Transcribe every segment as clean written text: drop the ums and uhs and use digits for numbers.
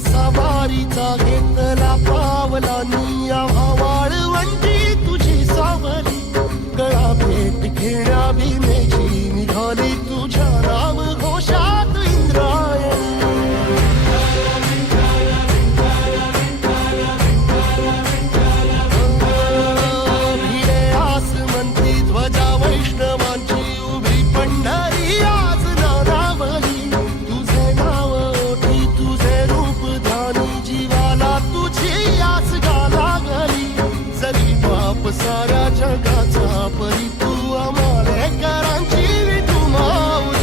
सवारीचा घेतला पावला निया वाळवंटी तुझी सावली गळा भेट घेण्या भीमेची निघाली तुझ्या राम घोषात इंद्रायणी भिडे आसमंती ध्वजा वैष्णवांची उभी पंढरी आज नारावली तुझे नाव ओठी तुझे रूप ध्यानी जीवाला तुझी आस गाला गली जरी बाप साऱ्या जगाचा परी तू आमालेकरांची विठू माऊली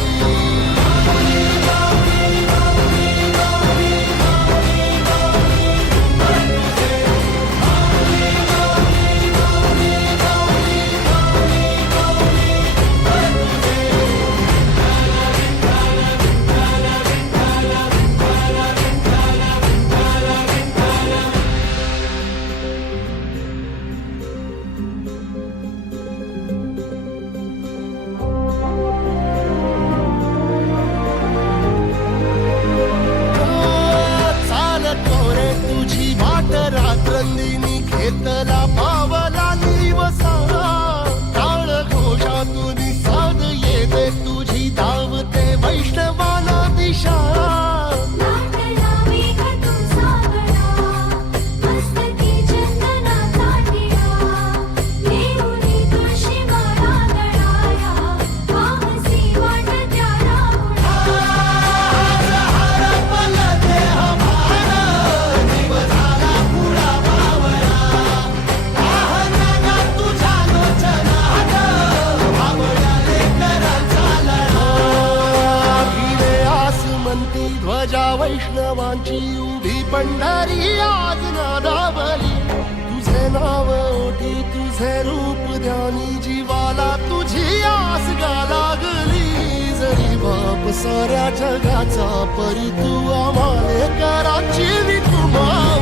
रात्रंदिनी घेतला पावला निवसा काळ घोषातून साध येते तुझी धावते वैष्णवाला दिशा ध्वजा वैष्णवांची उभी पंढरी आज नादावली तुझे नाव ओठी तुझे रूप ध्यानी जीवाला तुझी आस गाला गली जरी बाप साऱ्या जगाचा परी तू आमालेकरांची विठू माऊली